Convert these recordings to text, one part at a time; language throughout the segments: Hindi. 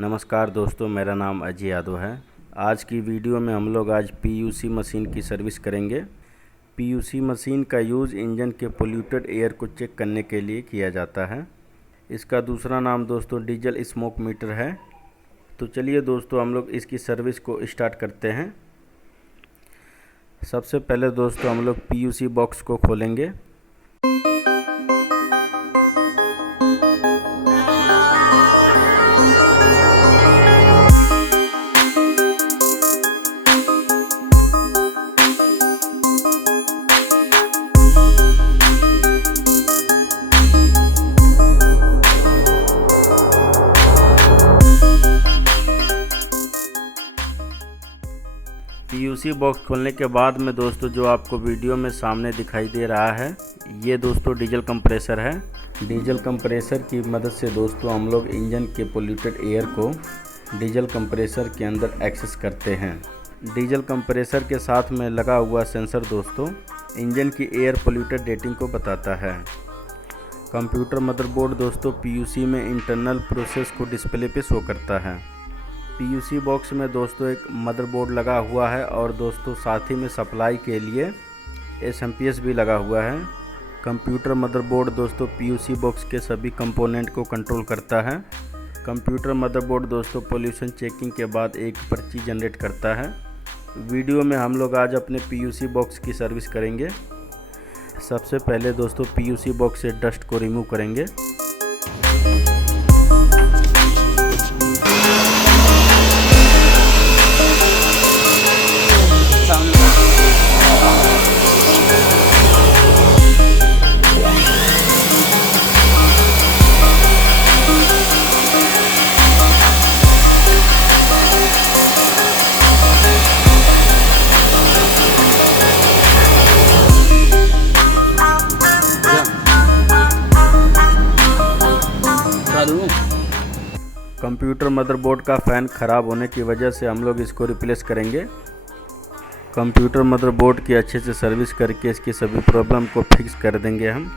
नमस्कार दोस्तों, मेरा नाम अजय यादव है। आज की वीडियो में हम लोग आज पीयूसी मशीन की सर्विस करेंगे। पीयूसी मशीन का यूज़ इंजन के पोल्यूटेड एयर को चेक करने के लिए किया जाता है। इसका दूसरा नाम दोस्तों डीजल स्मोक मीटर है। तो चलिए दोस्तों, हम लोग इसकी सर्विस को स्टार्ट करते हैं। सबसे पहले दोस्तों हम लोग पीयूसी बॉक्स को खोलेंगे। पीयूसी बॉक्स खोलने के बाद में दोस्तों जो आपको वीडियो में सामने दिखाई दे रहा है, ये दोस्तों डीजल कंप्रेसर है। डीजल कंप्रेसर की मदद से दोस्तों हम लोग इंजन के पोल्यूटेड एयर को डीजल कंप्रेसर के अंदर एक्सेस करते हैं। डीजल कंप्रेसर के साथ में लगा हुआ सेंसर दोस्तों इंजन की एयर पोल्यूटेड रेटिंग को बताता है। कंप्यूटर मदरबोर्ड दोस्तों पीयूसी में इंटरनल प्रोसेस को डिस्प्ले पे शो करता है। पीयूसी बॉक्स में दोस्तों एक मदरबोर्ड लगा हुआ है और दोस्तों साथ ही में सप्लाई के लिए एसएमपीएस भी लगा हुआ है। कंप्यूटर मदरबोर्ड दोस्तों पीयूसी बॉक्स के सभी कंपोनेंट को कंट्रोल करता है। कंप्यूटर मदरबोर्ड दोस्तों पोल्यूशन चेकिंग के बाद एक पर्ची जनरेट करता है। वीडियो में हम लोग आज अपने पीयूसी बॉक्स की सर्विस करेंगे। सबसे पहले दोस्तों पीयूसी बॉक्स से डस्ट को रिमूव करेंगे। कंप्यूटर मदरबोर्ड का फ़ैन ख़राब होने की वजह से हम लोग इसको रिप्लेस करेंगे। कंप्यूटर मदरबोर्ड की अच्छे से सर्विस करके इसकी सभी प्रॉब्लम को फिक्स कर देंगे हम।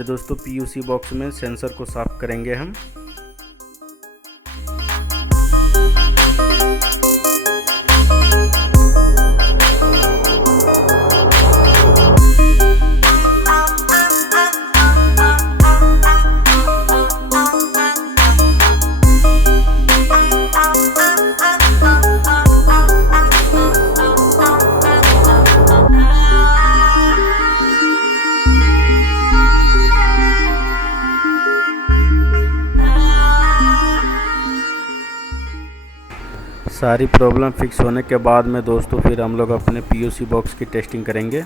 फिर दोस्तों पीयूसी बॉक्स में सेंसर को साफ करेंगे हम। सारी प्रॉब्लम फिक्स होने के बाद में दोस्तों फिर हम लोग अपने पीयूसी बॉक्स की टेस्टिंग करेंगे।